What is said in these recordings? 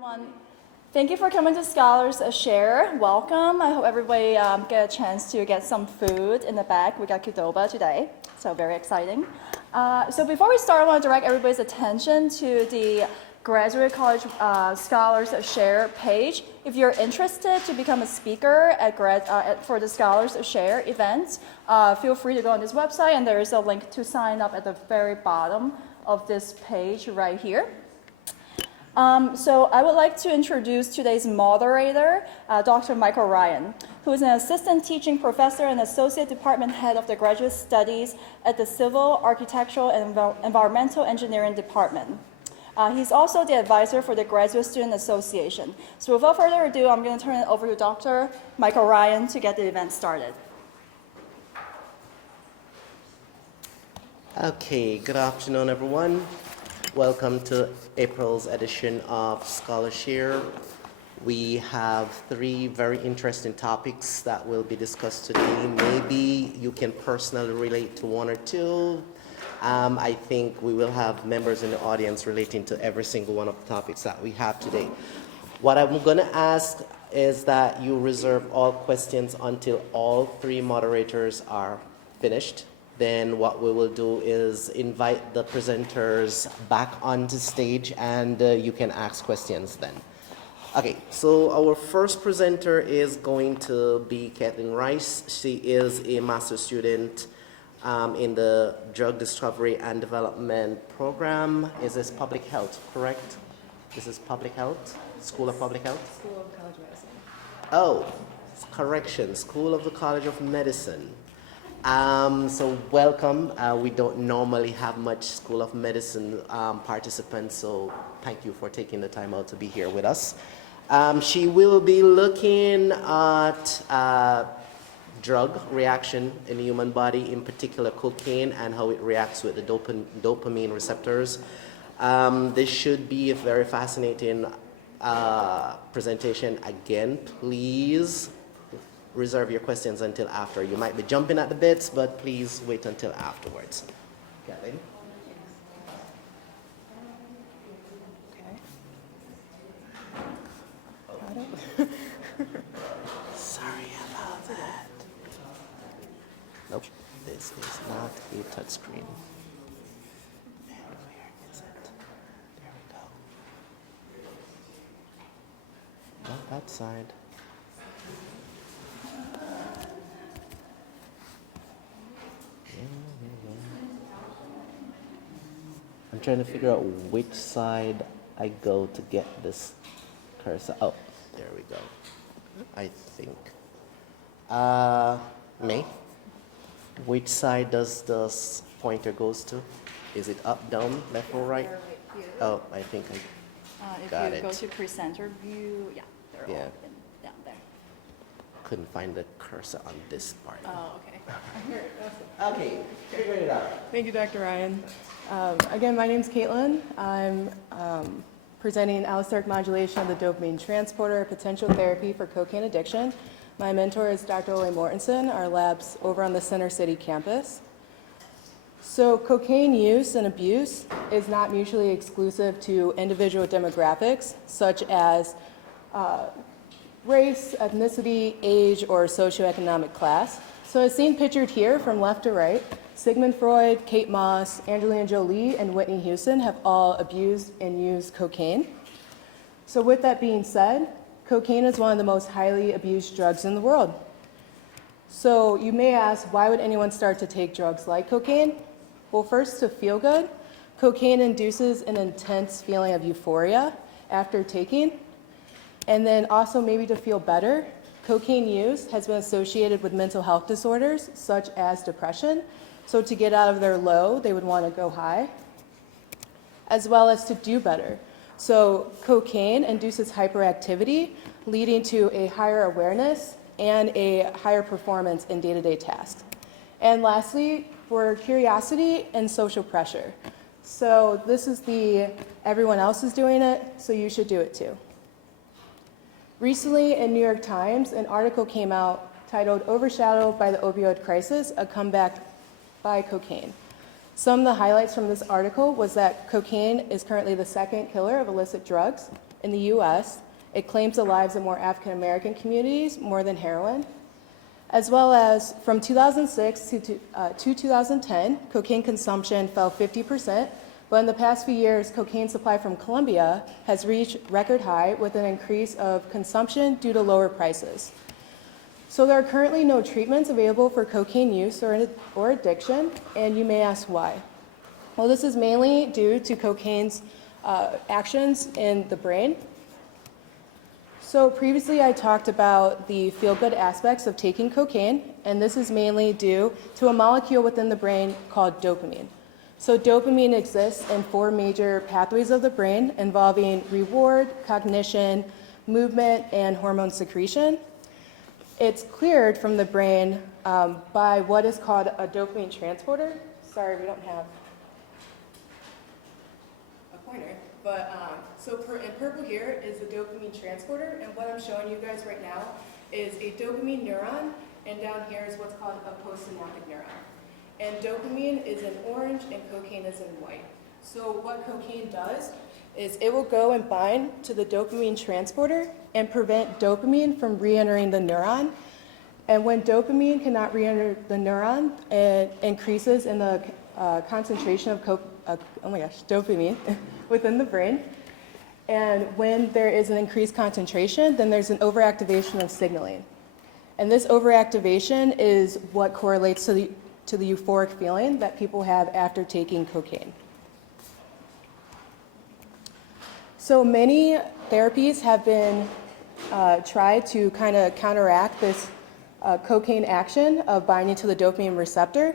Everyone, thank you for coming to Scholars Share. Welcome. I hope everybody get a chance to get some food in the back. We got Qdoba today, so very exciting. So before we start, I want to direct everybody's attention to the Graduate College Scholars Share page. If you're interested to become a speaker for the Scholars Share event, feel free to go on this website, and there is a link to sign up at the very bottom of this page right here. So I would like to introduce today's moderator, Dr. Michael Ryan, who is an assistant teaching professor and associate department head of the graduate studies at the Civil, Architectural, and Environmental Engineering Department. He's also the advisor for the Graduate Student Association. So without further ado, I'm going to turn it over to Dr. Michael Ryan to get the event started. Okay, good afternoon, everyone. Welcome to April's edition of Scholarshare. We have three very interesting topics that will be discussed today. Maybe you can personally relate to one or two. I think we will have members in the audience relating to every single one of the topics that we have today. What I'm going to ask is that you reserve all questions until all three moderators are finished. Then what we will do is invite the presenters back onto stage, and you can ask questions then. Okay, so our first presenter is going to be Kathleen Rice. She is a master's student in the Drug Discovery and Development Program. Is this public health, correct? This is public health? School of Public Health? School of College of Medicine. Oh, correction, School of the College of Medicine. So welcome. We don't normally have much School of Medicine participants, so thank you for taking the time out to be here with us. She will be looking at drug reaction in the human body, in particular cocaine, and how it reacts with the dopamine receptors. This should be a very fascinating presentation. Again, please reserve your questions until after. You might be jumping at the bits, but please wait until afterwards. Kathleen? Okay. Sorry about that. Nope, this is not a touchscreen. And where is it? There we go. Not that side. I'm trying to figure out which side I go to get this cursor. Oh, there we go. I think. May? Which side does the pointer goes to? Is it up, down, left, or right? Oh, I think I got it. If you go to presenter view, yeah, they're all down there. Couldn't find the cursor on this part. Oh, okay. Okay, figure it out. Thank you, Dr. Ryan. Again, my name's Caitlin. I'm presenting allosteric modulation of the dopamine transporter, potential therapy for cocaine addiction. My mentor is Dr. Ole Mortensen. Our lab's over on the Center City campus. So cocaine use and abuse is not mutually exclusive to individual demographics, such as race, ethnicity, age, or socioeconomic class. So as seen pictured here from left to right, Sigmund Freud, Kate Moss, Angelina Jolie, and Whitney Houston have all abused and used cocaine. So with that being said, cocaine is one of the most highly abused drugs in the world. So you may ask, why would anyone start to take drugs like cocaine? Well, first, to feel good. Cocaine induces an intense feeling of euphoria after taking. And then also maybe to feel better. Cocaine use has been associated with mental health disorders, such as depression. So to get out of their low, they would want to go high, as well as to do better. So cocaine induces hyperactivity, leading to a higher awareness and a higher performance in day-to-day tasks. And lastly, for curiosity and social pressure. So this is everyone else is doing it, so you should do it too. Recently in New York Times, an article came out titled "Overshadowed by the Opioid Crisis, a Comeback by Cocaine." Some of the highlights from this article was that cocaine is currently the second killer of illicit drugs, in the US. It claims the lives of more African American communities more than heroin. As well as from 2006 to 2010, cocaine consumption fell 50%, but in the past few years, cocaine supply from Colombia has reached record high with an increase of consumption due to lower prices. So there are currently no treatments available for cocaine use or addiction, and you may ask why. Well, this is mainly due to cocaine's actions in the brain. So previously I talked about the feel-good aspects of taking cocaine, and this is mainly due to a molecule within the brain called dopamine. So dopamine exists in 4 major pathways of the brain involving reward, cognition, movement, and hormone secretion. It's cleared from the brain by what is called a dopamine transporter. Sorry, we don't have a pointer. But in purple here is the dopamine transporter, and what I'm showing you guys right now is a dopamine neuron, and down here is what's called a postsynaptic neuron. And dopamine is in orange and cocaine is in white. So what cocaine does is it will go and bind to the dopamine transporter and prevent dopamine from re-entering the neuron. And when dopamine cannot re-enter the neuron, it increases in the concentration of dopamine within the brain. And when there is an increased concentration, then there's an overactivation of signaling. And this overactivation is what correlates to the euphoric feeling that people have after taking cocaine. So many therapies have been tried to kind of counteract this cocaine action of binding to the dopamine receptor.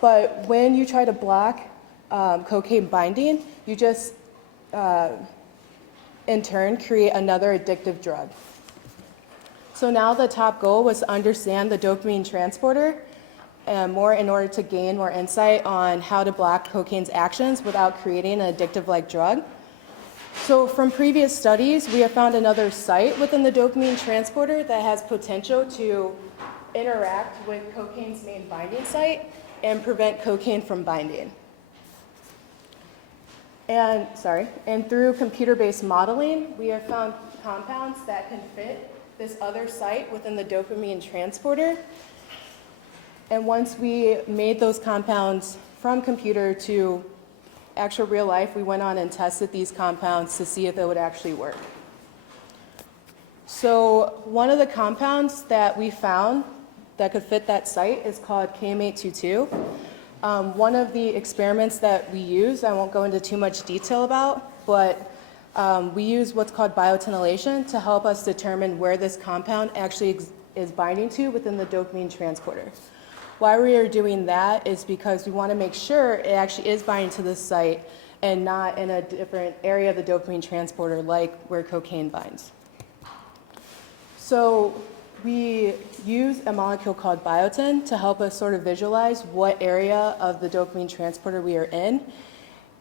But when you try to block cocaine binding, you just, in turn, create another addictive drug. So now the top goal was to understand the dopamine transporter more in order to gain more insight on how to block cocaine's actions without creating an addictive-like drug. So from previous studies, we have found another site within the dopamine transporter that has potential to interact with cocaine's main binding site and prevent cocaine from binding. And through computer-based modeling, we have found compounds that can fit this other site within the dopamine transporter. And once we made those compounds from computer to actual real life, we went on and tested these compounds to see if it would actually work. So one of the compounds that we found that could fit that site is called KM822. One of the experiments that we use, I won't go into too much detail about, but we use what's called biotinylation to help us determine where this compound actually is binding to within the dopamine transporter. Why we are doing that is because we want to make sure it actually is binding to this site and not in a different area of the dopamine transporter like where cocaine binds. So we use a molecule called biotin to help us sort of visualize what area of the dopamine transporter we are in.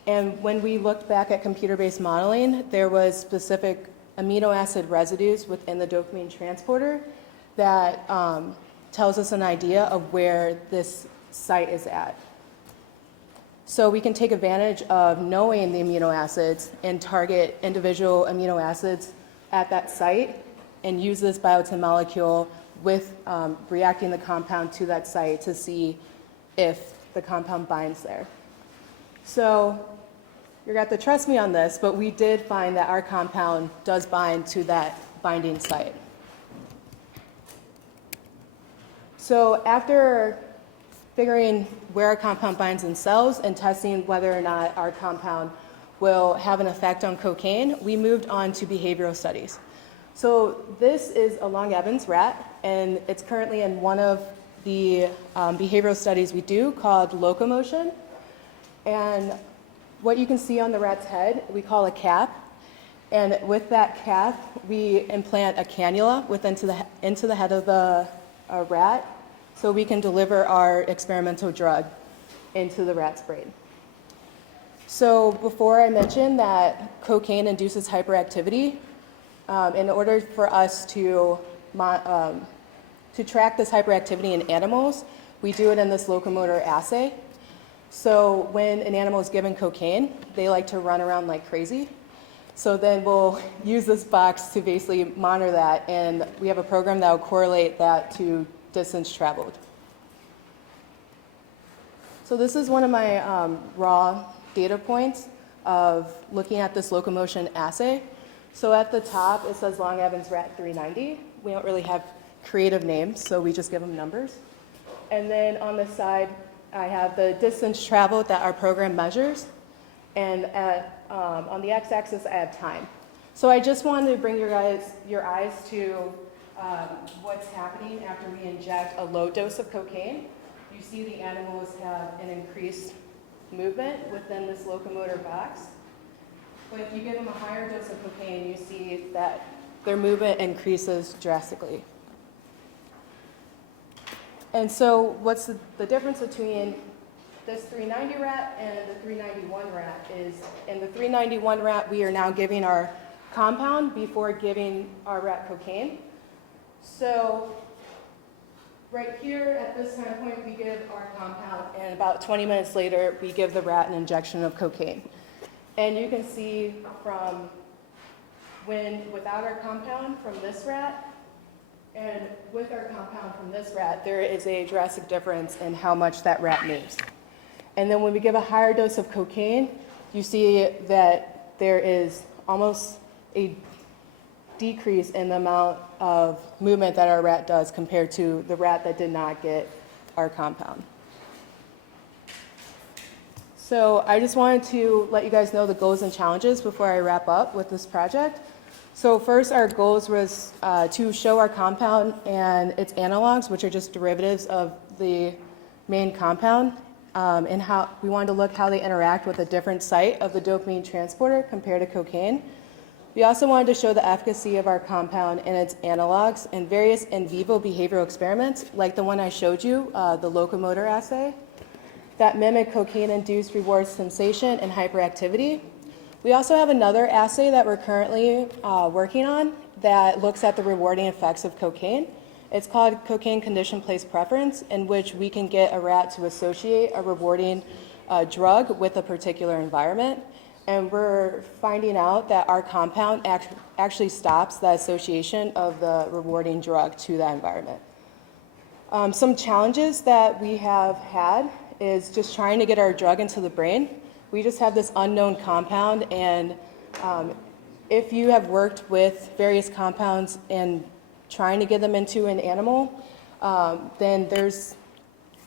And when we looked back at computer-based modeling, there was specific amino acid residues within the dopamine transporter that tells us an idea of where this site is at. So we can take advantage of knowing the amino acids and target individual amino acids at that site and use this biotin molecule with reacting the compound to that site to see if the compound binds there. So you're going to have to trust me on this, but we did find that our compound does bind to that binding site. So after figuring where our compound binds in cells and testing whether or not our compound will have an effect on cocaine, we moved on to behavioral studies. So this is a Long Evans rat, and it's currently in one of the behavioral studies we do called locomotion. And what you can see on the rat's head, we call a cap. And with that cap, we implant a cannula into the head of the rat so we can deliver our experimental drug into the rat's brain. So before I mentioned that cocaine induces hyperactivity, in order for us to track this hyperactivity in animals, we do it in this locomotor assay. So when an animal is given cocaine, they like to run around like crazy. So then we'll use this box to basically monitor that, and we have a program that will correlate that to distance traveled. So this is one of my raw data points of looking at this locomotion assay. So at the top, it says Long Evans Rat 390. We don't really have creative names, so we just give them numbers. And then on the side, I have the distance traveled that our program measures. And on the x-axis, I have time. So I just wanted to bring your eyes to what's happening after we inject a low dose of cocaine. You see the animals have an increased movement within this locomotor box. But if you give them a higher dose of cocaine, you see that their movement increases drastically. And so what's the difference between this 390 rat and the 391 rat is, in the 391 rat, we are now giving our compound before giving our rat cocaine. So right here at this time point, we give our compound, and about 20 minutes later, we give the rat an injection of cocaine. And you can see from without our compound from this rat and with our compound from this rat, there is a drastic difference in how much that rat moves. And then when we give a higher dose of cocaine, you see that there is almost a decrease in the amount of movement that our rat does compared to the rat that did not get our compound. So I just wanted to let you guys know the goals and challenges before I wrap up with this project. So first, our goals was to show our compound and its analogs, which are just derivatives of the main compound, and how we wanted to look how they interact with a different site of the dopamine transporter compared to cocaine. We also wanted to show the efficacy of our compound and its analogs in various in vivo behavioral experiments, like the one I showed you, the locomotor assay, that mimic cocaine-induced reward sensation and hyperactivity. We also have another assay that we're currently working on that looks at the rewarding effects of cocaine. It's called cocaine conditioned place preference, in which we can get a rat to associate a rewarding drug with a particular environment. And we're finding out that our compound actually stops the association of the rewarding drug to that environment. Some challenges that we have had is just trying to get our drug into the brain. We just have this unknown compound, and if you have worked with various compounds and trying to get them into an animal, then there's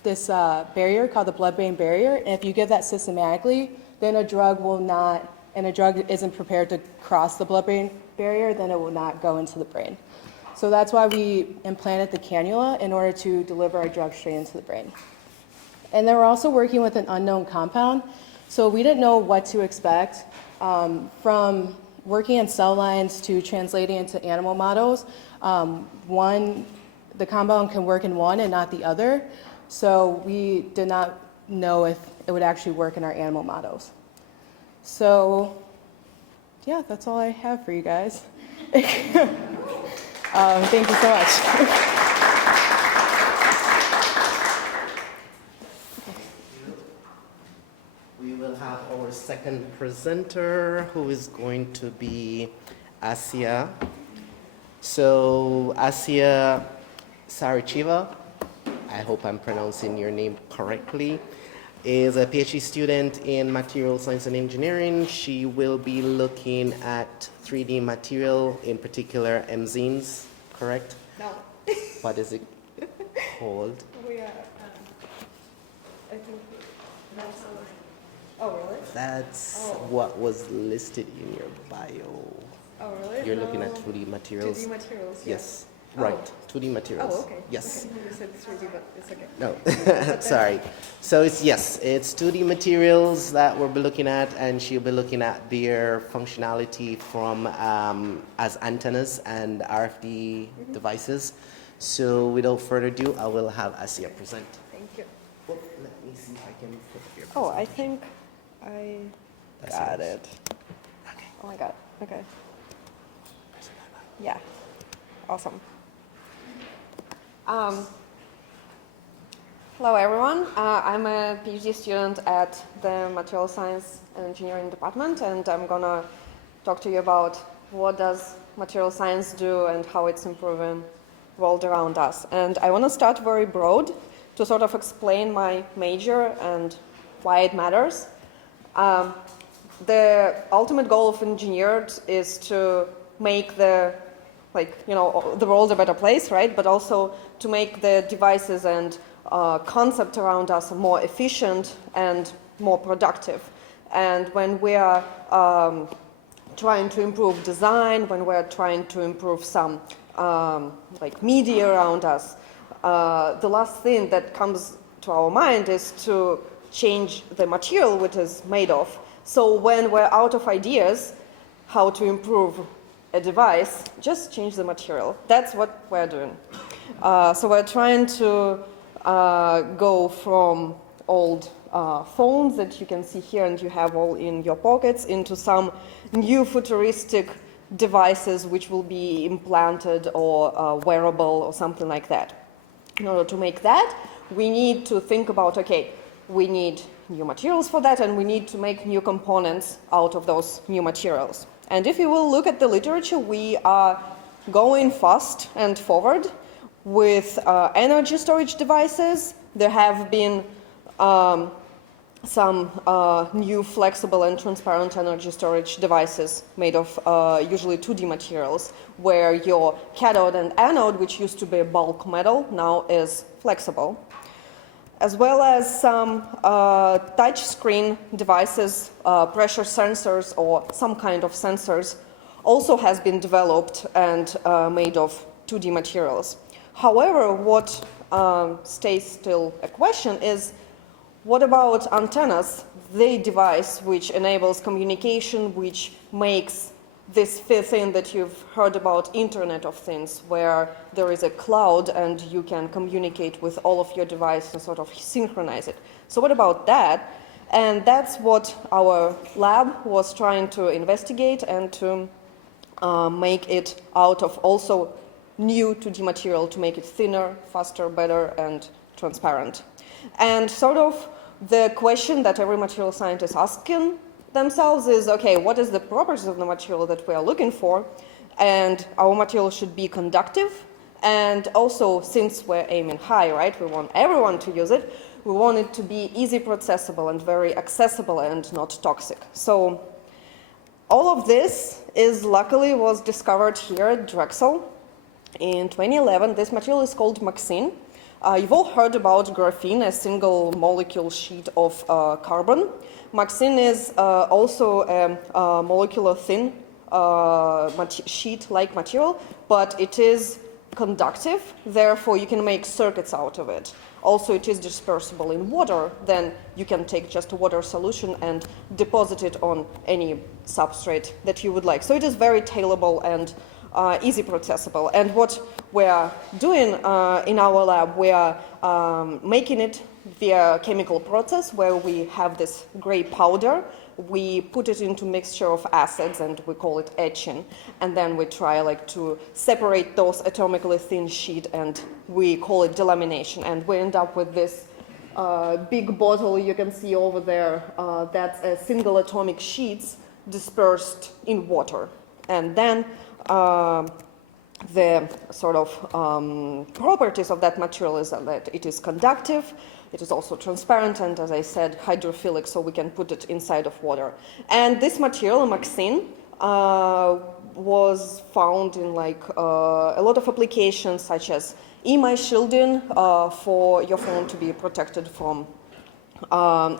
this barrier called the blood-brain barrier, and if you give that systematically, then a drug will not, and a drug isn't prepared to cross the blood-brain barrier, then it will not go into the brain. So that's why we implanted the cannula in order to deliver our drug straight into the brain. And then we're also working with an unknown compound, so we didn't know what to expect from working in cell lines to translating into animal models. The compound can work in one and not the other, so we did not know if it would actually work in our animal models. So, yeah, that's all I have for you guys. Thank you so much. We will have our second presenter, who is going to be Asia. So Asia Sarichiva, I hope I'm pronouncing your name correctly, is a PhD student in material science and engineering. She will be looking at 3D material, in particular enzymes, correct? No. What is it called? We are, I think that's our. Oh, really? That's Oh. what was listed in your bio. Oh, really? You're looking at No. 2D materials? 2D materials, yeah. Yes, Oh. right, 2D materials. Oh, okay. Yes. Okay. You said 3D, but it's okay. No, sorry. So it's 2D materials that we'll be looking at, and she'll be looking at their functionality from as antennas and RFD devices. So without further ado, I will have Asia present. Thank you. Well, let me see if I can put your Oh, I presentation. think I That's got yours. it. Oh my God. Okay. Yeah. Awesome. Hello, everyone. I'm a PhD student at the Material Science and Engineering Department, and I'm gonna talk to you about what does material science do and how it's improving the world around us. And I want to start very broad to sort of explain my major and why it matters. The ultimate goal of engineers is to make the world a better place, right? But also to make the devices and concept around us more efficient and more productive. And when we are trying to improve design, when we're trying to improve some media around us, the last thing that comes to our mind is to change the material which is made of. So when we're out of ideas how to improve a device, just change the material. That's what we're doing. So we're trying to go from old phones that you can see here and you have all in your pockets into some new futuristic devices which will be implanted or wearable or something like that. In order to make that, we need to think about, okay, we need new materials for that and we need to make new components out of those new materials. And if you will look at the literature, we are going fast and forward with energy storage devices. There have been some new flexible and transparent energy storage devices made of usually 2D materials, where your cathode and anode, which used to be bulk metal, now is flexible. As well as some touch screen devices, pressure sensors or some kind of sensors also has been developed and made of 2D materials. However, what stays still a question is, what about antennas, the device which enables communication, which makes this thing that you've heard about, Internet of Things, where there is a cloud and you can communicate with all of your devices and sort of synchronize it. So what about that? And that's what our lab was trying to investigate and to make it out of also new 2D material to make it thinner, faster, better, and transparent. And sort of the question that every material scientist is asking themselves is, okay, what is the properties of the material that we are looking for? And our material should be conductive. And also, since we're aiming high, right, we want everyone to use it, we want it to be easy processable and very accessible and not toxic. So all of this luckily was discovered here at Drexel in 2011. This material is called MXene. You've all heard about graphene, a single molecule sheet of carbon. MXene is also a molecular thin sheet-like material, but it is conductive, therefore you can make circuits out of it. Also, it is dispersible in water, then you can take just a water solution and deposit it on any substrate that you would like. So it is very tailorable and easy processable. And what we are doing in our lab, we are making it via chemical process where we have this gray powder. We put it into mixture of acids and we call it etching. And then we try to separate those atomically thin sheet and we call it delamination. And we end up with this big bottle you can see over there. That's a single atomic sheets dispersed in water. And then the sort of properties of that material is that it is conductive, it is also transparent, and as I said, hydrophilic, so we can put it inside of water. And this material, MXene, was found in a lot of applications, such as EMI shielding for your phone to be protected from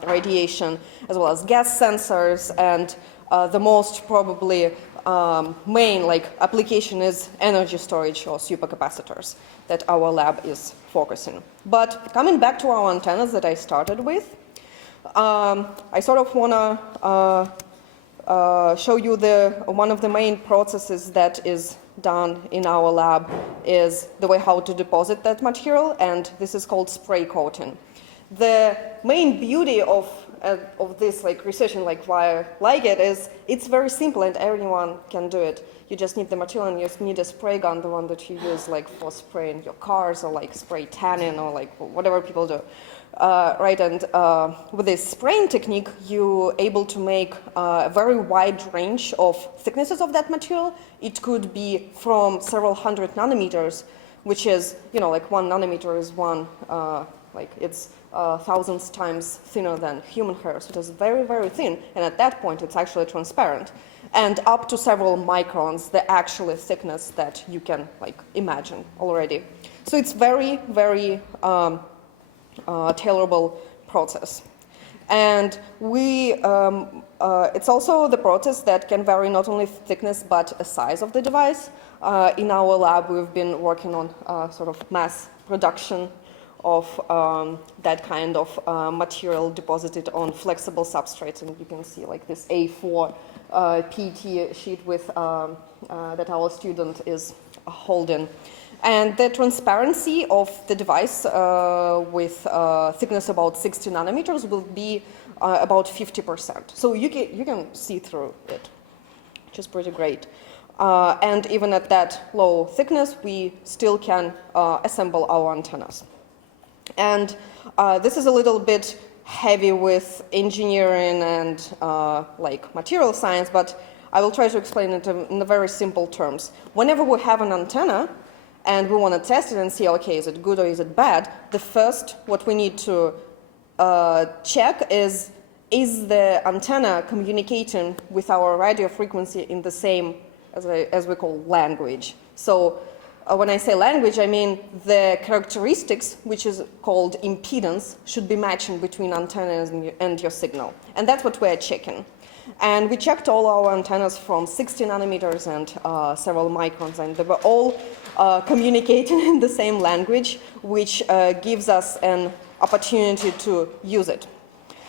radiation, as well as gas sensors, and the most probably main application is energy storage or supercapacitors that our lab is focusing. But coming back to our antennas that I started with, I sort of want to show you one of the main processes that is done in our lab is the way how to deposit that material, and this is called spray coating. The main beauty of this like research and like why I like it is it's very simple and everyone can do it. You just need the material and you just need a spray gun, the one that you use like for spraying your cars or like spray tanning or like whatever people do. Right, and with this spraying technique, you're able to make a very wide range of thicknesses of that material. It could be from several hundred nanometers, which is, you know, like 1 nanometer is like it's thousands times thinner than human hair, so it is very, very thin, and at that point it's actually transparent. And up to several microns, the actual thickness that you can like imagine already. So it's very, very tailorable process. And it's also the process that can vary not only thickness but the size of the device. In our lab, we've been working on sort of mass production of that kind of material deposited on flexible substrates. And you can see like this A4 PET sheet with, that our student is holding. And the transparency of the device with thickness about 60 nanometers will be about 50%. So you can see through it, which is pretty great. And even at that low thickness, we still can assemble our antennas. And this is a little bit heavy with engineering and like material science, but I will try to explain it in the very simple terms. Whenever we have an antenna and we want to test it and see, okay, is it good or is it bad, the first what we need to check is the antenna communicating with our radio frequency in the same, as we call, language. So when I say language, I mean the characteristics, which is called impedance, should be matching between antennas and your signal. And that's what we're checking. And we checked all our antennas from 60 nanometers and several microns, and they were all communicating in the same language, which gives us an opportunity to use it.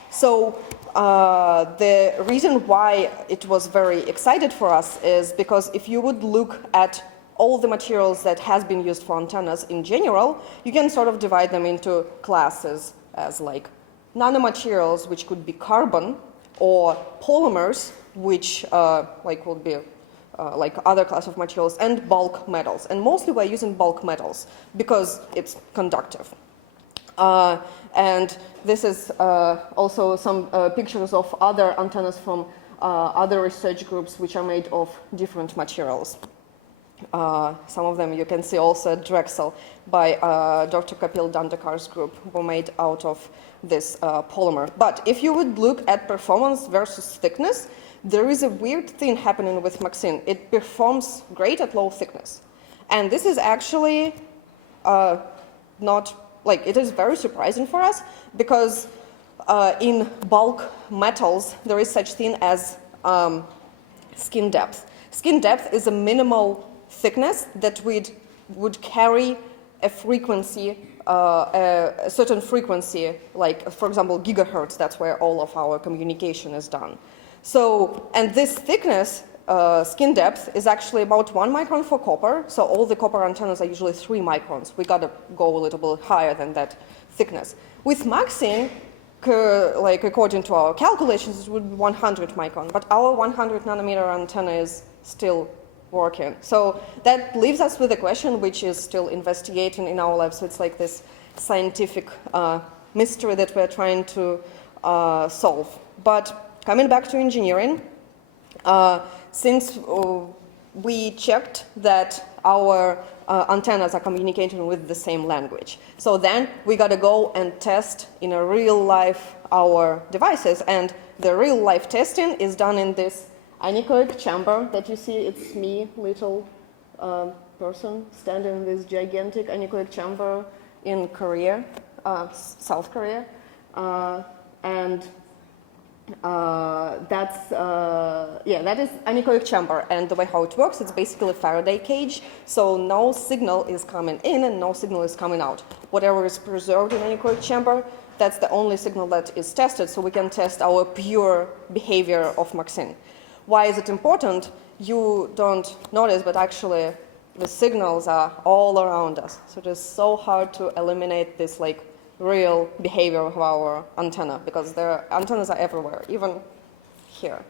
So the reason why it was very exciting for us is because if you would look at all the materials that has been used for antennas in general, you can sort of divide them into classes as like nanomaterials, which could be carbon, or polymers, which like would be like other class of materials, and bulk metals. And mostly we're using bulk metals because it's conductive. And this is also some pictures of other antennas from other research groups which are made of different materials. Some of them you can see also at Drexel by Dr. Kapil Dandakar's group were made out of this polymer. But if you would look at performance versus thickness, there is a weird thing happening with Maxine. It performs great at low thickness. And this is actually not, like, it is very surprising for us because in bulk metals, there is such thing as skin depth. Skin depth is a minimal thickness that would carry a frequency, a certain frequency, like, for example, gigahertz. That's where all of our communication is done. So, and this thickness, skin depth, is actually about 1 micron for copper. So all the copper antennas are usually 3 microns. We gotta go a little bit higher than that thickness. With Maxine, like according to our calculations, it would be 100 micron. But our 100 nanometer antenna is still working. So that leaves us with a question which is still investigating in our lab. So it's like this scientific mystery that we're trying to solve. But coming back to engineering, since we checked that our antennas are communicating with the same language, so then we got to go and test in a real life our devices. And the real life testing is done in this anechoic chamber that you see. It's me, little person, standing in this gigantic anechoic chamber in Korea, South Korea. And that is anechoic chamber. And the way how it works, it's basically a Faraday cage. So no signal is coming in and no signal is coming out. Whatever is preserved in anechoic chamber, that's the only signal that is tested. So we can test our pure behavior of Maxine. Why is it important? You don't notice, but actually the signals are all around us. So it is so hard to eliminate this like real behavior of our antenna, because the antennas are everywhere, even here.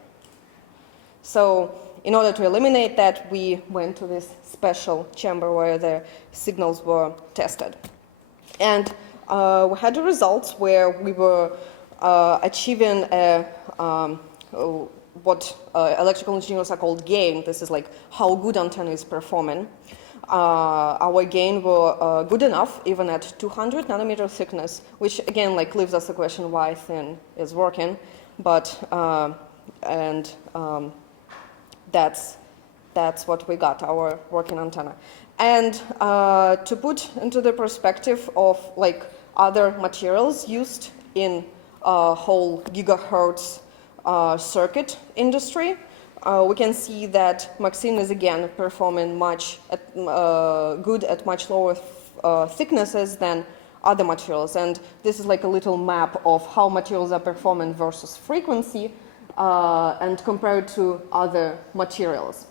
So in order to eliminate that, we went to this special chamber where the signals were tested. And we had the results where we were achieving what electrical engineers are called gain. This is like how good antenna is performing. Our gain were good enough even at 200 nanometer thickness, which again like leaves us the question why thin is working, but that's what we got, our working antenna. And to put into the perspective of like other materials used in whole gigahertz circuit industry, we can see that Maxine is again performing good at much lower thicknesses than other materials. And this is like a little map of how materials are performing versus frequency and compared to other materials.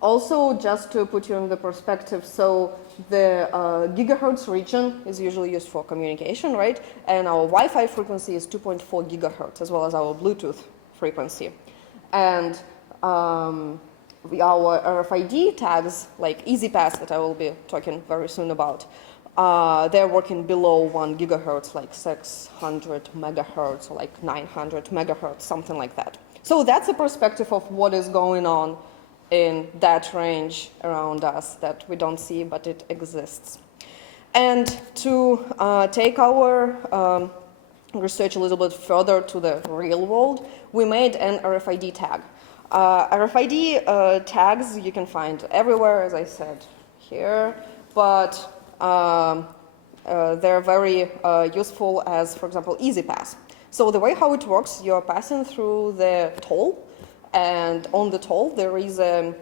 Also, just to put you in the perspective, so the gigahertz region is usually used for communication, right? And our Wi-Fi frequency is 2.4 gigahertz, as well as our Bluetooth frequency. And our RFID tags, like EasyPass, that I will be talking very soon about, they're working below 1 gigahertz, like 600 megahertz, or like 900 megahertz, something like that. So that's a perspective of what is going on in that range around us that we don't see, but it exists. And to take our research a little bit further to the real world, we made an RFID tag. RFID tags you can find everywhere, as I said here, but they're very useful as, for example, EasyPass. So the way how it works, you're passing through the toll, and on the toll there is a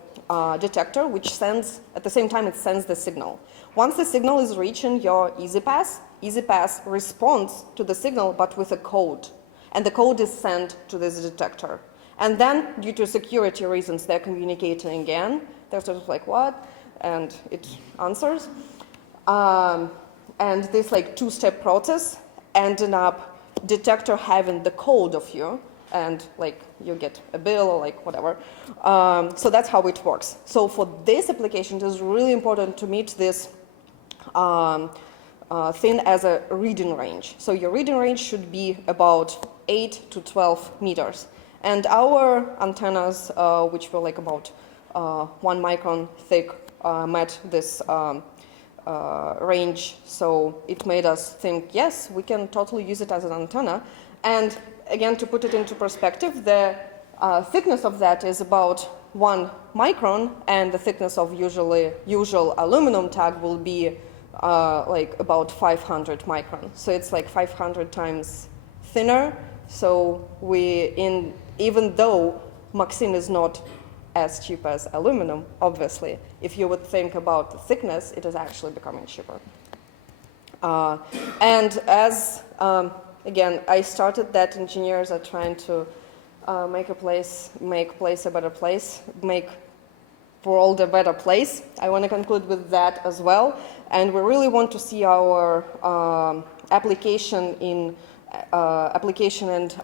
detector which sends, at the same time it sends the signal. Once the signal is reaching your EasyPass, EasyPass responds to the signal but with a code, and the code is sent to this detector. And then, due to security reasons, they're communicating again. They're sort of like, what? And it answers. And this like two-step process ended up detector having the code of you, and like you get a bill or like whatever. So that's how it works. So for this application, it is really important to meet this thing as a reading range. So your reading range should be about 8 to 12 meters. And our antennas, which were like about 1 micron thick, met this range. So it made us think, yes, we can totally use it as an antenna. And again, to put it into perspective, the thickness of that is about 1 micron, and the thickness of usual aluminum tag will be like about 500 micron. So it's like 500 times thinner. So even though Maxine is not as cheap as aluminum, obviously, if you would think about the thickness, it is actually becoming cheaper. And as, again, I started that engineers are trying to make place a better place, make world a better place. I want to conclude with that as well. And we really want to see our application and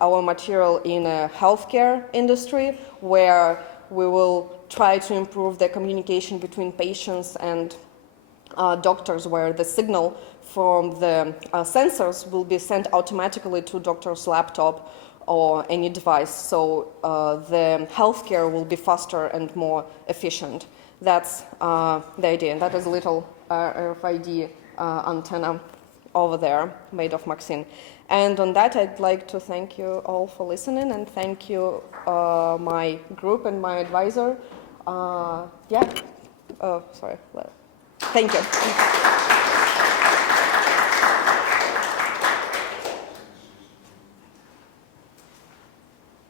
our material in a healthcare industry, where we will try to improve the communication between patients and doctors, where the signal from the sensors will be sent automatically to doctor's laptop or any device, so the healthcare will be faster and more efficient. That's the idea, and that is a little RFID antenna over there made of Maxine. And on that, I'd like to thank you all for listening, and thank you my group and my advisor. Sorry. Thank you.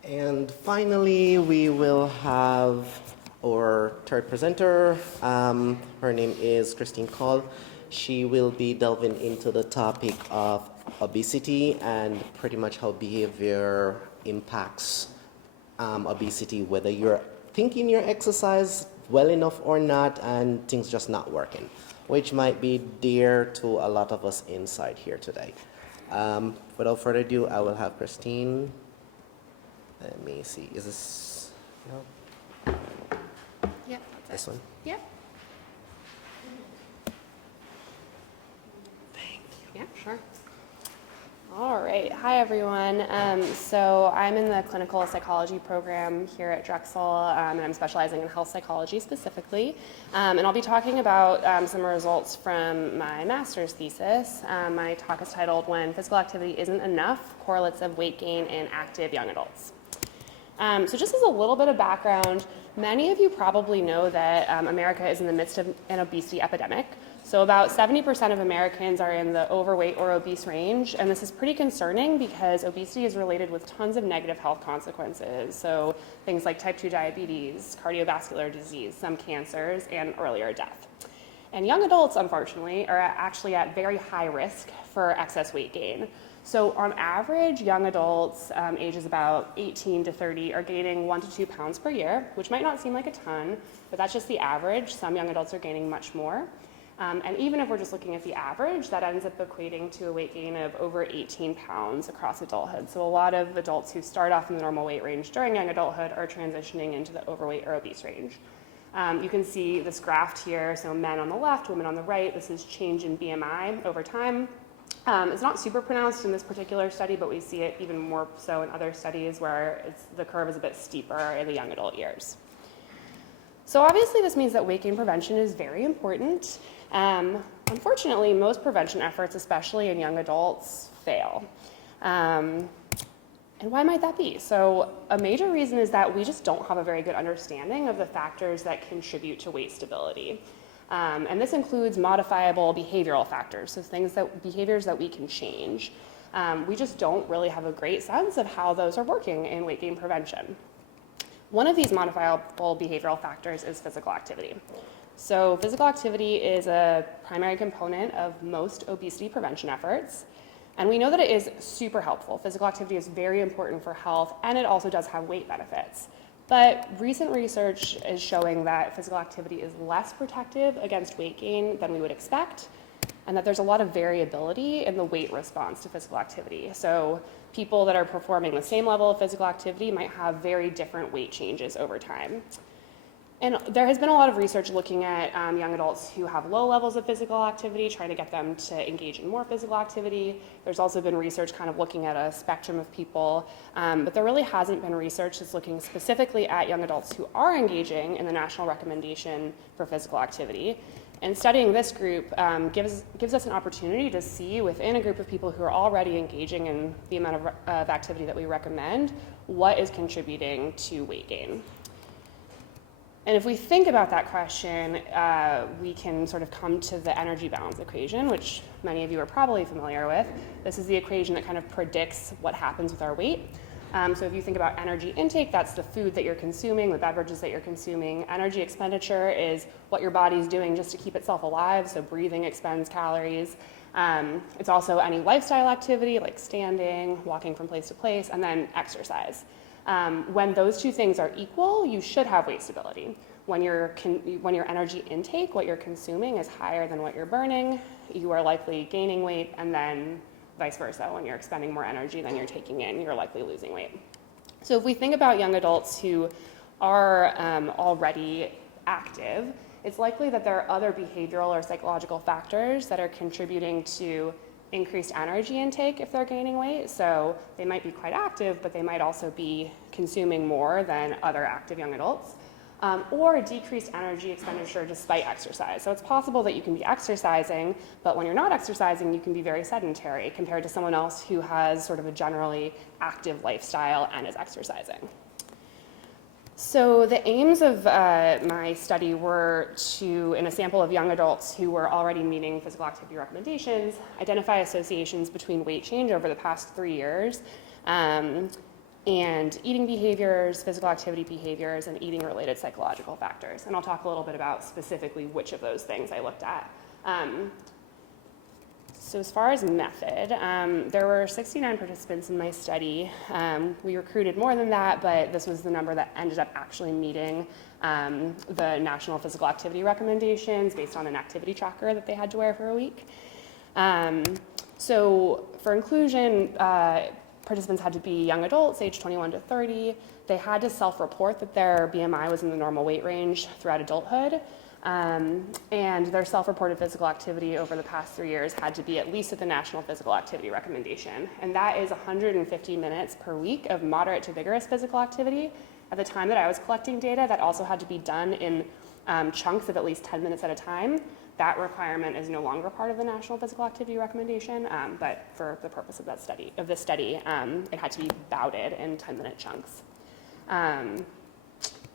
And finally, we will have our third presenter. Her name is Christine Call. She will be delving into the topic of obesity and pretty much how behavior impacts obesity, whether you're thinking your exercise well enough or not and things just not working, which might be dear to a lot of us inside here today. Without further ado, I will have Christine. Let me see. Is this no? Yep, This that's it. one? Yep. Thank you. Yeah, sure. All right. Hi, everyone. So I'm in the clinical psychology program here at Drexel, and I'm specializing in health psychology specifically. And I'll be talking about some results from my master's thesis. My talk is titled "When Physical Activity Isn't Enough: Correlates of Weight Gain in Active Young Adults." So just as a little bit of background, many of you probably know that America is in the midst of an obesity epidemic. So about 70% of Americans are in the overweight or obese range, and this is pretty concerning because obesity is related with tons of negative health consequences. So things like type 2 diabetes, cardiovascular disease, some cancers, and earlier death. And young adults, unfortunately, are actually at very high risk for excess weight gain. So on average, young adults ages about 18 to 30 are gaining 1 to 2 pounds per year, which might not seem like a ton, but that's just the average. Some young adults are gaining much more. And even if we're just looking at the average, that ends up equating to a weight gain of over 18 pounds across adulthood. So a lot of adults who start off in the normal weight range during young adulthood are transitioning into the overweight or obese range. You can see this graph here, so men on the left, women on the right. This is change in BMI over time. It's not super pronounced in this particular study, but we see it even more so in other studies where the curve is a bit steeper in the young adult years. So obviously this means that weight gain prevention is very important. Unfortunately, most prevention efforts, especially in young adults, fail. And why might that be? So a major reason is that we just don't have a very good understanding of the factors that contribute to weight stability. And this includes modifiable behavioral factors, so behaviors that we can change. We just don't really have a great sense of how those are working in weight gain prevention. One of these modifiable behavioral factors is physical activity. So physical activity is a primary component of most obesity prevention efforts. And we know that it is super helpful. Physical activity is very important for health, and it also does have weight benefits. But recent research is showing that physical activity is less protective against weight gain than we would expect, and that there's a lot of variability in the weight response to physical activity. So people that are performing the same level of physical activity might have very different weight changes over time. And there has been a lot of research looking at young adults who have low levels of physical activity, trying to get them to engage in more physical activity. There's also been research kind of looking at a spectrum of people, but there really hasn't been research that's looking specifically at young adults who are engaging in the national recommendation for physical activity. And studying this group gives us an opportunity to see within a group of people who are already engaging in the amount of activity that we recommend, what is contributing to weight gain. And if we think about that question, we can sort of come to the energy balance equation, which many of you are probably familiar with. This is the equation that kind of predicts what happens with our weight. So if you think about energy intake, that's the food that you're consuming, the beverages that you're consuming. Energy expenditure is what your body's doing just to keep itself alive, so breathing expends calories. It's also any lifestyle activity like standing, walking from place to place, and then exercise. When those two things are equal, you should have weight stability. When your energy intake, what you're consuming, is higher than what you're burning, you are likely gaining weight, and then vice versa. When you're expending more energy than you're taking in, you're likely losing weight. So if we think about young adults who are already active, it's likely that there are other behavioral or psychological factors that are contributing to increased energy intake if they're gaining weight. So they might be quite active, but they might also be consuming more than other active young adults, or decreased energy expenditure despite exercise. So it's possible that you can be exercising, but when you're not exercising, you can be very sedentary compared to someone else who has sort of a generally active lifestyle and is exercising. So the aims of my study were to, in a sample of young adults who were already meeting physical activity recommendations, identify associations between weight change over the past 3 years, and eating behaviors, physical activity behaviors, and eating-related psychological factors. And I'll talk a little bit about specifically which of those things I looked at. So as far as method, there were 69 participants in my study. We recruited more than that, but this was the number that ended up actually meeting the national physical activity recommendations based on an activity tracker that they had to wear for a week. So for inclusion, participants had to be young adults, age 21 to 30. They had to self-report that their BMI was in the normal weight range throughout adulthood. And their self-reported physical activity over the past 3 years had to be at least at the National Physical Activity Recommendation. And that is 150 minutes per week of moderate to vigorous physical activity. At the time that I was collecting data, that also had to be done in chunks of at least 10 minutes at a time. That requirement is no longer part of the National Physical Activity Recommendation, but for the purpose of this study, it had to be bouted in 10-minute chunks.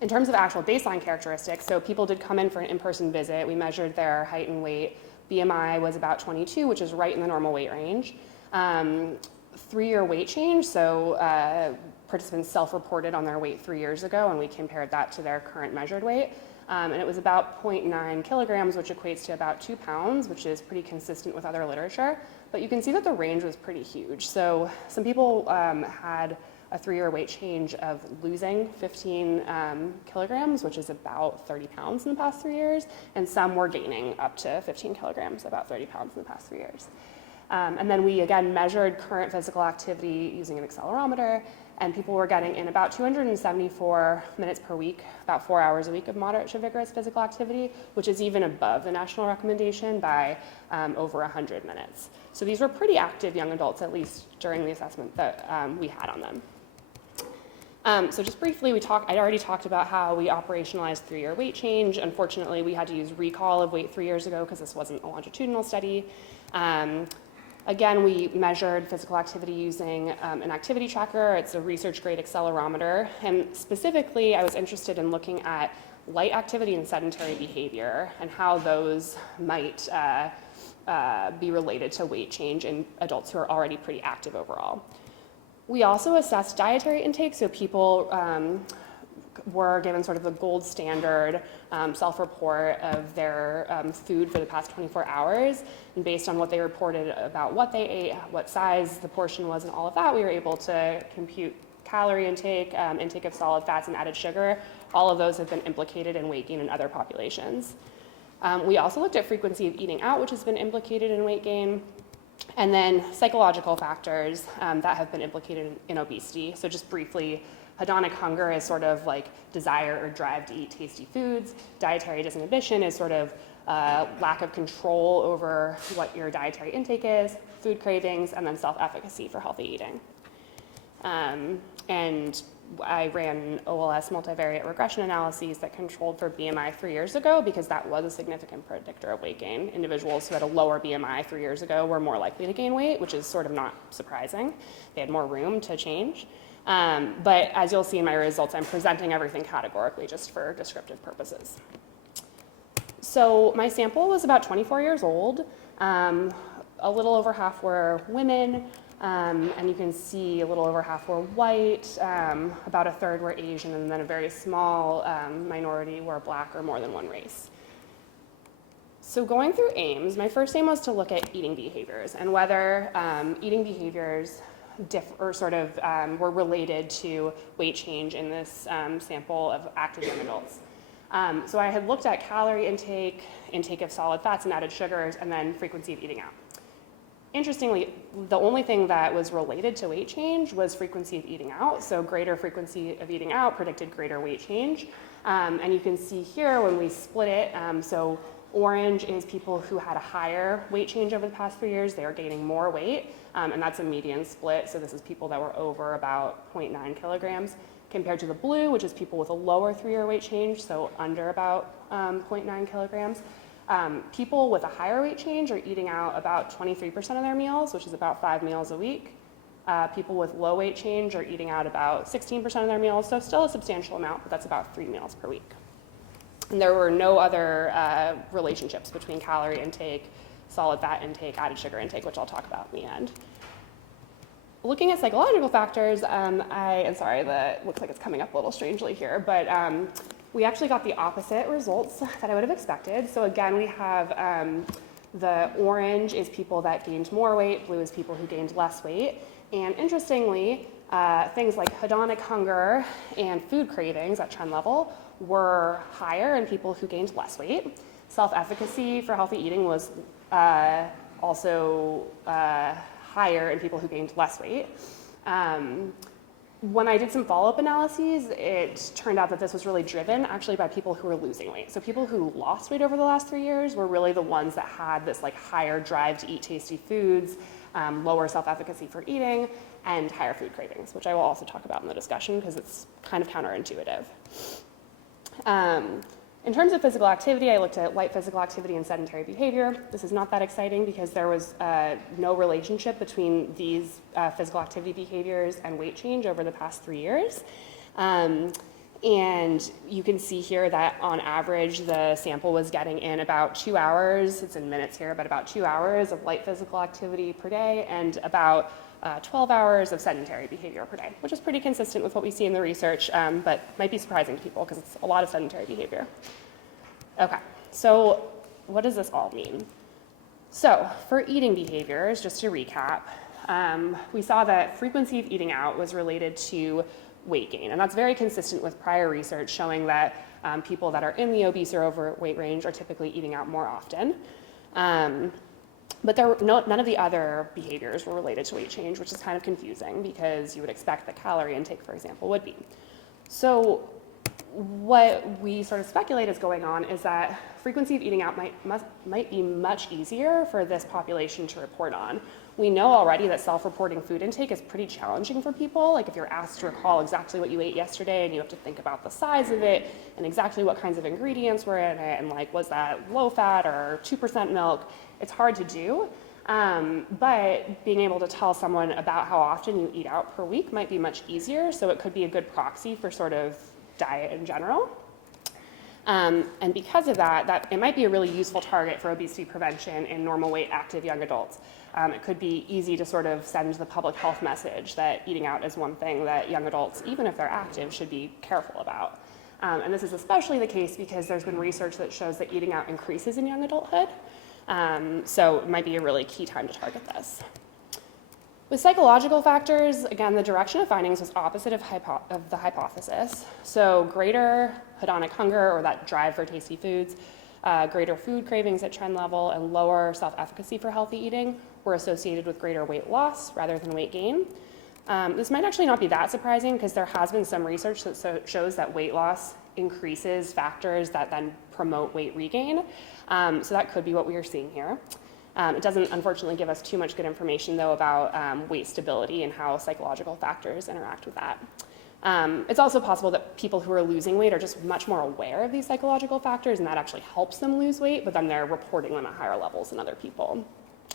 In terms of actual baseline characteristics, so people did come in for an in-person visit. We measured their height and weight. BMI was about 22, which is right in the normal weight range. 3-year weight change, so participants self-reported on their weight 3 years ago, and we compared that to their current measured weight. And it was about 0.9 kilograms, which equates to about 2 pounds, which is pretty consistent with other literature. But you can see that the range was pretty huge. So some people had a 3-year weight change of losing 15 kilograms, which is about 30 pounds in the past 3 years, and some were gaining up to 15 kilograms, about 30 pounds in the past 3 years. And then we again measured current physical activity using an accelerometer, and people were getting in about 274 minutes per week, about 4 hours a week of moderate to vigorous physical activity, which is even above the national recommendation by over 100 minutes. So these were pretty active young adults, at least during the assessment that we had on them. So just briefly, I'd already talked about how we operationalized 3-year weight change. Unfortunately, we had to use recall of weight 3 years ago because this wasn't a longitudinal study. Again, we measured physical activity using an activity tracker. It's a research-grade accelerometer. And specifically, I was interested in looking at light activity and sedentary behavior and how those might be related to weight change in adults who are already pretty active overall. We also assessed dietary intake, so people were given sort of the gold standard self-report of their food for the past 24 hours. And based on what they reported about what they ate, what size the portion was, and all of that, we were able to compute calorie intake, intake of solid fats, and added sugar. All of those have been implicated in weight gain in other populations. We also looked at frequency of eating out, which has been implicated in weight gain. And then psychological factors that have been implicated in obesity. So just briefly, hedonic hunger is sort of like desire or drive to eat tasty foods. Dietary disinhibition is sort of lack of control over what your dietary intake is, food cravings, and then self-efficacy for healthy eating. And I ran OLS multivariate regression analyses that controlled for BMI 3 years ago because that was a significant predictor of weight gain. Individuals who had a lower BMI 3 years ago were more likely to gain weight, which is sort of not surprising. They had more room to change. But as you'll see in my results, I'm presenting everything categorically just for descriptive purposes. So my sample was about 24 years old. A little over half were women. And you can see a little over half were white, about a third were Asian, and then a very small minority were Black or more than one race. So going through aims, my first aim was to look at eating behaviors and whether eating behaviors were related to weight change in this sample of active young adults. So I had looked at calorie intake, intake of solid fats and added sugars, and then frequency of eating out. Interestingly, the only thing that was related to weight change was frequency of eating out. So greater frequency of eating out predicted greater weight change. And you can see here when we split it, so orange is people who had a higher weight change over the past 3 years. They are gaining more weight, and that's a median split. So this is people that were over about 0.9 kilograms compared to the blue, which is people with a lower 3-year weight change, so under about 0.9 kilograms. People with a higher weight change are eating out about 23% of their meals, which is about 5 meals a week. People with low weight change are eating out about 16% of their meals, so still a substantial amount, but that's about 3 meals per week. And there were no other relationships between calorie intake, solid fat intake, added sugar intake, which I'll talk about in the end. Looking at psychological factors, I'm sorry, that looks like it's coming up a little strangely here, but we actually got the opposite results that I would have expected. So again, we have the orange is people that gained more weight, blue is people who gained less weight. And interestingly, things like hedonic hunger and food cravings at trend level were higher in people who gained less weight. Self-efficacy for healthy eating was also higher in people who gained less weight. When I did some follow-up analyses, it turned out that this was really driven actually by people who were losing weight. So people who lost weight over the last 3 years were really the ones that had this like higher drive to eat tasty foods, lower self-efficacy for eating, and higher food cravings, which I will also talk about in the discussion because it's kind of counterintuitive. In terms of physical activity, I looked at light physical activity and sedentary behavior. This is not that exciting because there was no relationship between these physical activity behaviors and weight change over the past 3 years. And you can see here that on average, the sample was getting in about 2 hours, it's in minutes here, but about 2 hours of light physical activity per day and about 12 hours of sedentary behavior per day, which is pretty consistent with what we see in the research, but might be surprising to people because it's a lot of sedentary behavior. Okay, so what does this all mean? So for eating behaviors, just to recap, we saw that frequency of eating out was related to weight gain, and that's very consistent with prior research showing that people that are in the obese or overweight range are typically eating out more often. But none of the other behaviors were related to weight change, which is kind of confusing because you would expect that calorie intake, for example, would be. So what we sort of speculate is going on is that frequency of eating out might be much easier for this population to report on. We know already that self-reporting food intake is pretty challenging for people. Like if you're asked to recall exactly what you ate yesterday and you have to think about the size of it and exactly what kinds of ingredients were in it and like was that low fat or 2% milk, it's hard to do. But being able to tell someone about how often you eat out per week might be much easier, so it could be a good proxy for sort of diet in general. And because of that, it might be a really useful target for obesity prevention in normal weight active young adults. It could be easy to sort of send the public health message that eating out is one thing that young adults, even if they're active, should be careful about. And this is especially the case because there's been research that shows that eating out increases in young adulthood. So it might be a really key time to target this. With psychological factors, again, the direction of findings was opposite of the hypothesis. So greater hedonic hunger, or that drive for tasty foods, greater food cravings at trend level, and lower self-efficacy for healthy eating were associated with greater weight loss rather than weight gain. This might actually not be that surprising because there has been some research that shows that weight loss increases factors that then promote weight regain. So that could be what we are seeing here. It doesn't, unfortunately, give us too much good information, though, about weight stability and how psychological factors interact with that. It's also possible that people who are losing weight are just much more aware of these psychological factors, and that actually helps them lose weight, but then they're reporting them at higher levels than other people.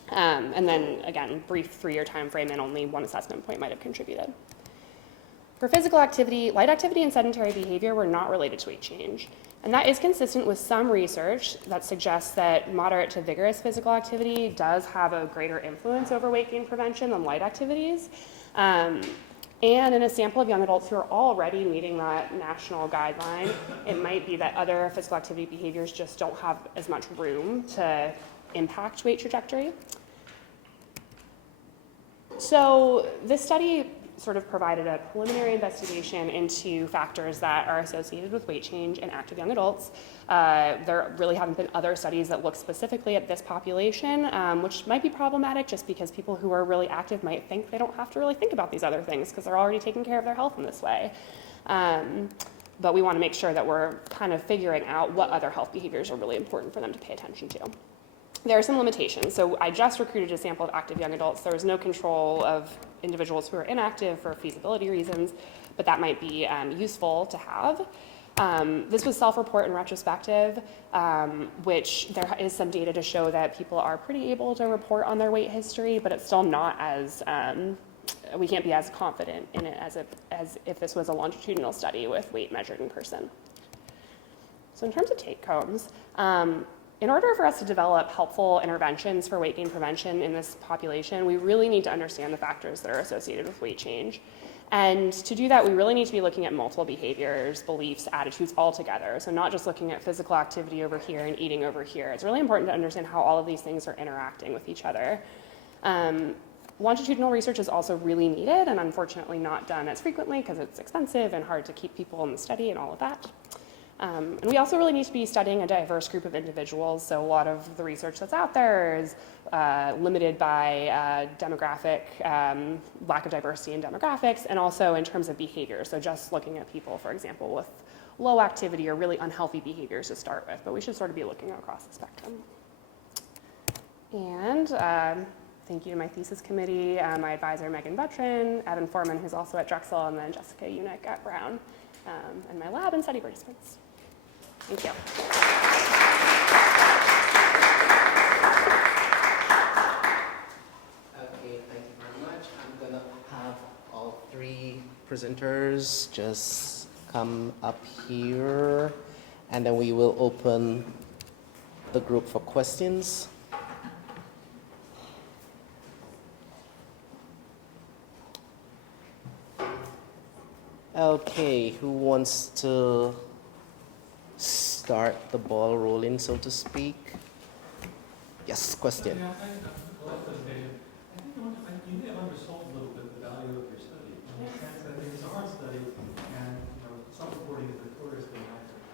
And then, again, brief 3-year time frame and only one assessment point might have contributed. For physical activity, light activity and sedentary behavior were not related to weight change. And that is consistent with some research that suggests that moderate to vigorous physical activity does have a greater influence over weight gain prevention than light activities. And in a sample of young adults who are already meeting that national guideline, it might be that other physical activity behaviors just don't have as much room to impact weight trajectory. So this study sort of provided a preliminary investigation into factors that are associated with weight change in active young adults. There really haven't been other studies that look specifically at this population, which might be problematic just because people who are really active might think they don't have to really think about these other things because they're already taking care of their health in this way. But we want to make sure that we're kind of figuring out what other health behaviors are really important for them to pay attention to. There are some limitations. So I just recruited a sample of active young adults. There was no control of individuals who are inactive for feasibility reasons, but that might be useful to have. This was self-report and retrospective, which there is some data to show that people are pretty able to report on their weight history, but it's still not as, we can't be as confident in it as if this was a longitudinal study with weight measured in person. So in terms of take-homes, in order for us to develop helpful interventions for weight gain prevention in this population, we really need to understand the factors that are associated with weight change. And to do that, we really need to be looking at multiple behaviors, beliefs, attitudes all together. So not just looking at physical activity over here and eating over here. It's really important to understand how all of these things are interacting with each other. Longitudinal research is also really needed and unfortunately not done as frequently because it's expensive and hard to keep people in the study and all of that. And we also really need to be studying a diverse group of individuals. So a lot of the research that's out there is limited by demographic, lack of diversity in demographics, and also in terms of behavior. So just looking at people, for example, with low activity or really unhealthy behaviors to start with, but we should sort of be looking across the spectrum. And thank you to my thesis committee, my advisor Megan Butrin, Evan Foreman, who's also at Drexel, and then Jessica Unick at Brown, and my lab and study participants. Thank you. Okay, thank you very much. I'm going to have all three presenters just come up here, and then we will open the group for questions. Okay, who wants to start the ball rolling, so to speak? Yes, question. Yeah, I like the presentation. I think you may have undersold a little bit the value of your study, in the sense that it's a hard study, and self-reporting is notoriously inaccurate.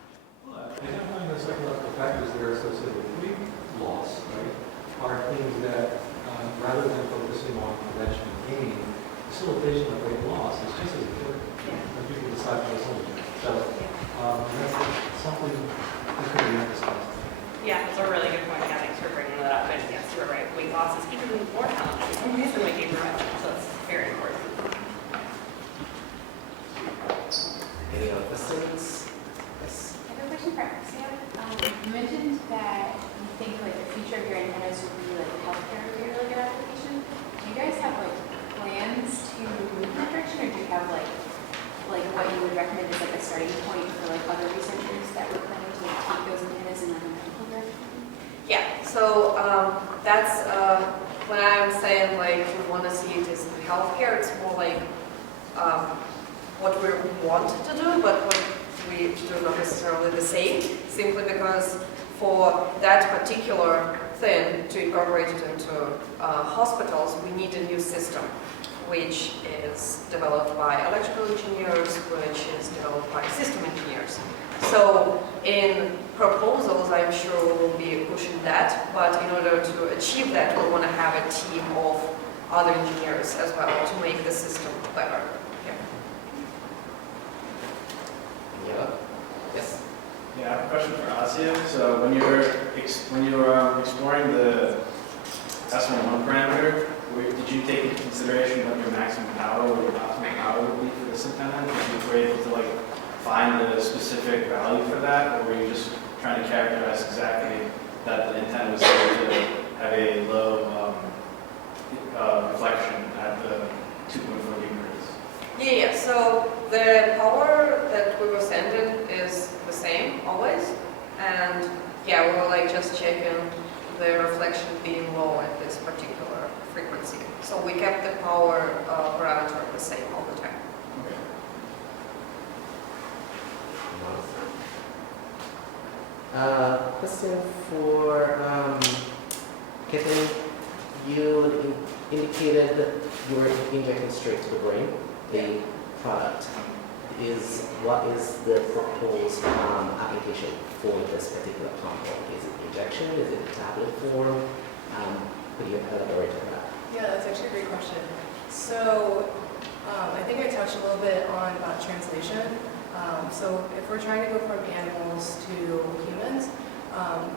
But identifying the psychological factors that are associated with weight loss, right, are things that, rather than focusing on prevention and gain, facilitation of weight loss is just as important when people decide for themselves. So that's something that could be emphasized. Yeah, that's a really good point. Yeah, thanks for bringing that up. And yes, you're right. Weight loss is even more challenging than weight gain prevention, so it's very important. Any other questions? Yes. I have a question for Axia. You mentioned that you think like the future of your antennas would be like healthcare would be a really good application. Do you guys have like plans to move in that direction, or do you have like what you would recommend as like a starting point for like other researchers that were planning to like, take those antennas in like a medical direction? Yeah, so that's when I'm saying like we want to see it as in healthcare, it's more like what we want to do, but what we do not necessarily the same, simply because for that particular thing to incorporate it into hospitals, we need a new system, which is developed by electrical engineers, which is developed by system engineers. So in proposals, I'm sure we will be pushing that, but in order to achieve that, we want to have a team of other engineers as well to make the system better. Yeah. Yes. Yeah, I have a question for Asia. So when you were exploring the S11 parameter, did you take into consideration what your maximum power or your optimal power would be for this antenna? Did you were able to like find a specific value for that, or were you just trying to characterize exactly that the antenna was able to have a low reflection at the 2.4 gigahertz? Yeah, so the power that we were sending is the same always, and yeah, we were like just checking the reflection being low at this particular frequency. So we kept the power parameter the same all the time. Question for Kathleen. You indicated that you were injecting straight to the brain. The product what is the proposed application for this particular compound? Is it injection? Is it tablet form? Could you elaborate on that? Yeah, that's actually a great question. So I think I touched a little bit on translation. So if we're trying to go from animals to humans,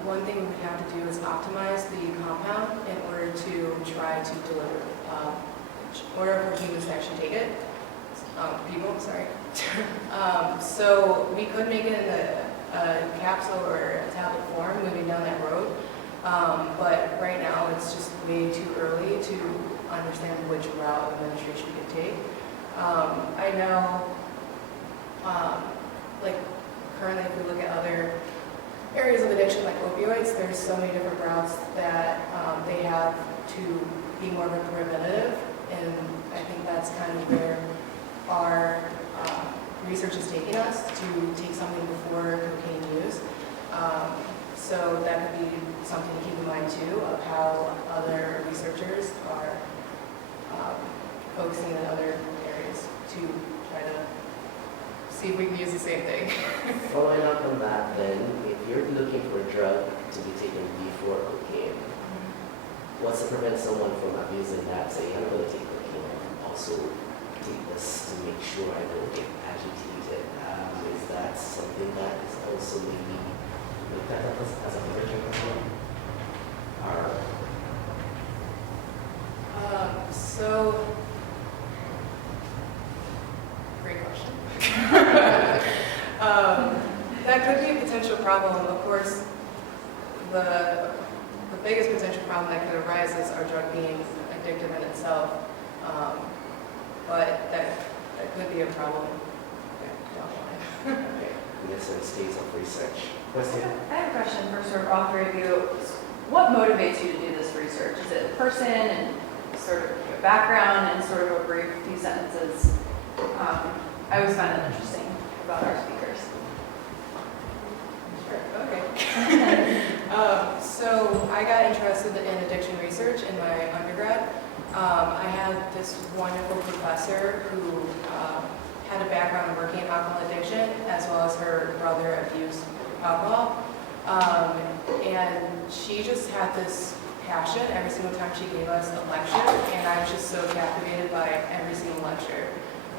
one thing we would have to do is optimize the compound in order to try to deliver, in order for humans to actually take it. People, sorry. So we could make it in a capsule or a tablet form moving down that road. But right now it's just way too early to understand which route of administration we could take. I know, like currently if we look at other areas of addiction like opioids, there's so many different routes that they have to be more of a preventative, and I think that's kind of where our research is taking us, to take something before cocaine use. So that could be something to keep in mind too, of how other researchers are focusing in other areas to try to see if we can use the same thing. Following up on that then, if you're looking for a drug to be taken before cocaine, what's to prevent someone from abusing that? Say, I'm going to take cocaine and also take this to make sure I don't get agitated. Is that something that is also maybe looked at as a prevention as well? Or So, great question. That could be a potential problem. Of course, the biggest potential problem that could arise is our drug being addictive in itself. But that could be a problem. Yeah, okay, in this states of research. Question? I have a question for sort of all three of you. What motivates you to do this research? Is it a person and sort of your background and sort of a brief few sentences? I always find that interesting about our speakers. Sure, okay. So I got interested in addiction research in my undergrad. I had this wonderful professor who had a background in working in alcohol addiction, as well as her brother abused alcohol. And she just had this passion every single time she gave us a lecture, and I was just so captivated by every single lecture.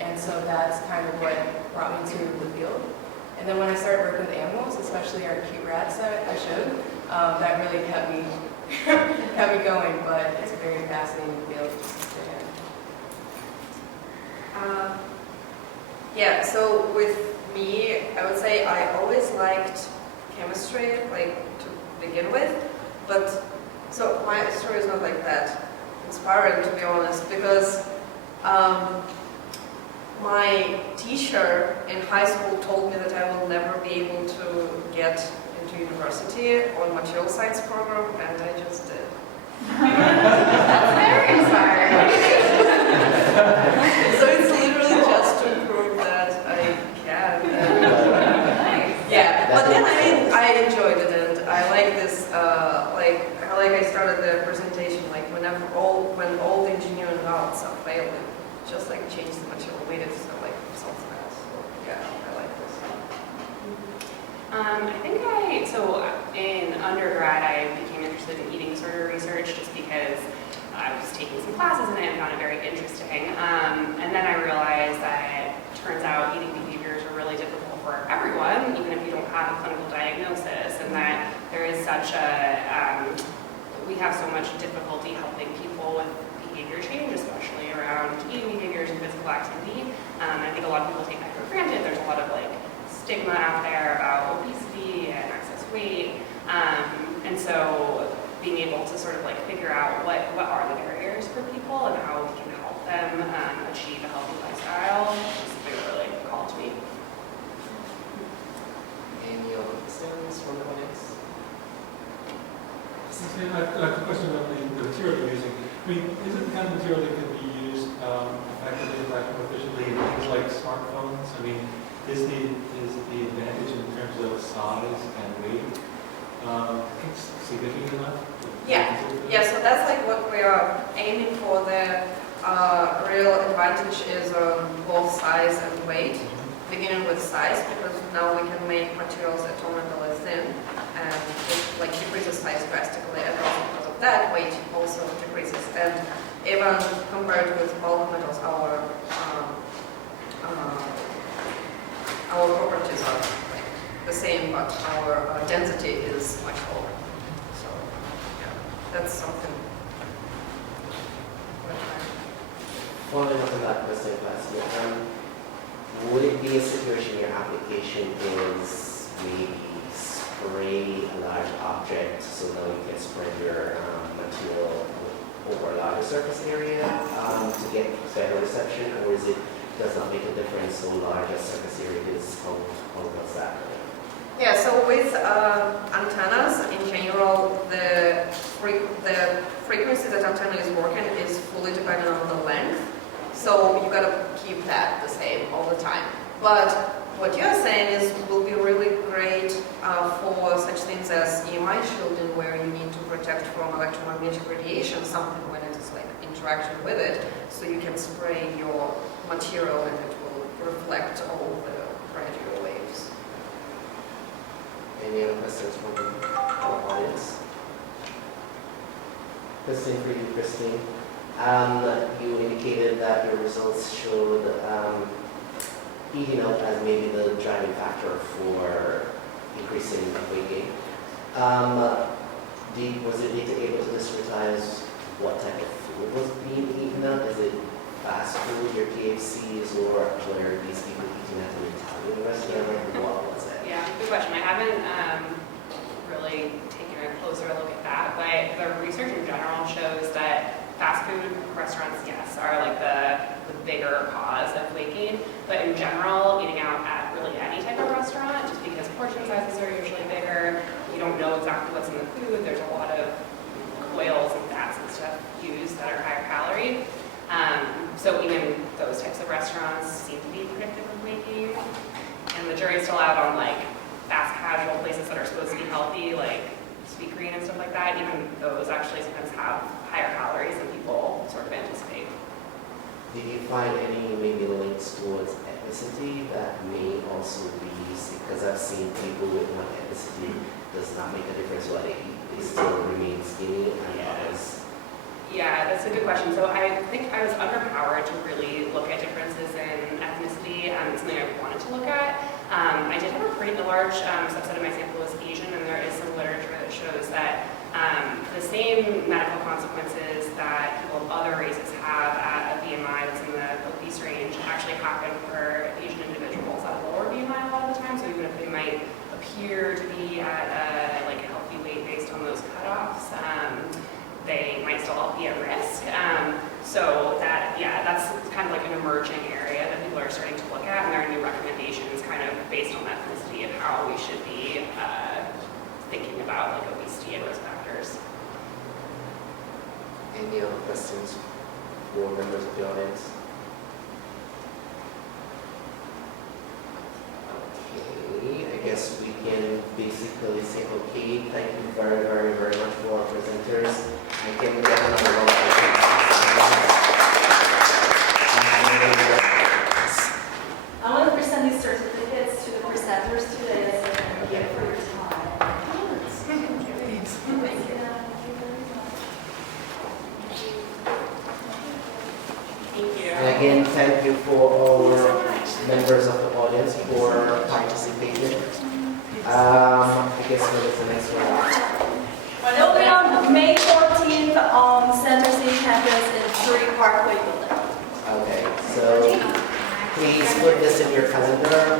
And so that's kind of what brought me to the field. And then when I started working with animals, especially our cute rats that I showed, that really kept me kept me going. But it's a very fascinating field to stay in. Yeah, so with me, I would say I always liked chemistry, like to begin with, but so my story is not like that inspiring, to be honest, because my teacher in high school told me that I will never be able to get into university on material science program, and I just did. That's very inspiring. So it's literally just to prove that I can. Nice. Yeah, but then I enjoyed it, and I like this, like I started the presentation, like when all the engineering routes are failing, just like change the material, made it so like something else. So yeah, I like this. I think so in undergrad I became interested in eating disorder research just because I was taking some classes in it and found it very interesting. And then I realized that it turns out eating behaviors are really difficult for everyone, even if you don't have a clinical diagnosis, and that there is such we have so much difficulty helping people with behavior change, especially around eating behaviors and physical activity. I think a lot of people take that for granted. There's a lot of stigma out there about obesity and excess weight, and so being able to sort of figure out what are the barriers for people and how we can help them achieve a healthy lifestyle just really called to me. Any other questions from the audience? I have a question about the material you're using. I mean, is it the kind of material that can be used effectively, efficiently in things like smartphones? I mean, is the advantage in terms of size and weight significant enough? Yeah, so that's what we are aiming for. The real advantage is both size and weight, beginning with size, because now we can make materials atomically thin, and it decreases size drastically, and also because of that, weight also decreases. And even compared with bulk metals, our properties are the same, but our density is much lower. So yeah, that's something. Following up on that question last year, would it be a situation your application is maybe spray a large object so now you can spread your material over a larger surface area to get better reception, or is it does not make a difference so large a surface area is? How does that work? Yeah, so with antennas in general, the frequency that antenna is working is fully dependent on the length. So you gotta keep that the same all the time. But what you're saying is it will be really great for such things as EMI shielding, where you need to protect from electromagnetic radiation, something when it is interaction with it, so you can spray your material and it will reflect all the gradual waves. Any other questions from our audience? Question for you, Christine. You indicated that your results showed eating out as maybe the driving factor for increasing weight gain. Was the data able to discretize what type of food was being eaten out? Is it fast food, your KFCs, or were these people eating at an Italian restaurant? What was it? Yeah, good question. I haven't really taken a closer look at that, but the research in general shows that fast food restaurants, yes, are like the bigger cause of weight gain. But in general, eating out at really any type of restaurant, just because portion sizes are usually bigger, you don't know exactly what's in the food. There's a lot of oils and fats and stuff used that are higher calorie. So even those types of restaurants seem to be predictive of weight gain. And the jury's still out on like fast casual places that are supposed to be healthy, like Sweet Green and stuff like that. Even those actually sometimes have higher calories than people sort of anticipate. Did you find any maybe links towards ethnicity that may also be, because I've seen people with one ethnicity does not make a difference what they eat, they still remain skinny and others. Yeah, that's a good question. So I think I was underpowered to really look at differences in ethnicity. It's something I wanted to look at. I did have a pretty large subset of my sample was Asian, and there is some literature that shows that the same medical consequences that people of other races have at a BMI that's in the obese range actually happen for Asian individuals at a lower BMI a lot of the time. So even if they might appear to be at a healthy weight based on those cutoffs, they might still be at risk. So that, yeah, that's kind of like an emerging area that people are starting to look at, and there are new recommendations kind of based on ethnicity of how we should be thinking about like obesity and risk factors. Any other questions for members of the audience? Okay, I guess we can basically say, okay, thank you very, very, very much for our presenters. And can we get another round of applause? I want to present these certificates to the presenters today so they can get for your time. Thank you. And again, thank you for our members of the audience for participating. I guess what is the next one? Well, it'll be on May 14th on Center City Campus in 3 Parkway Building. Okay, so please put this in your calendar.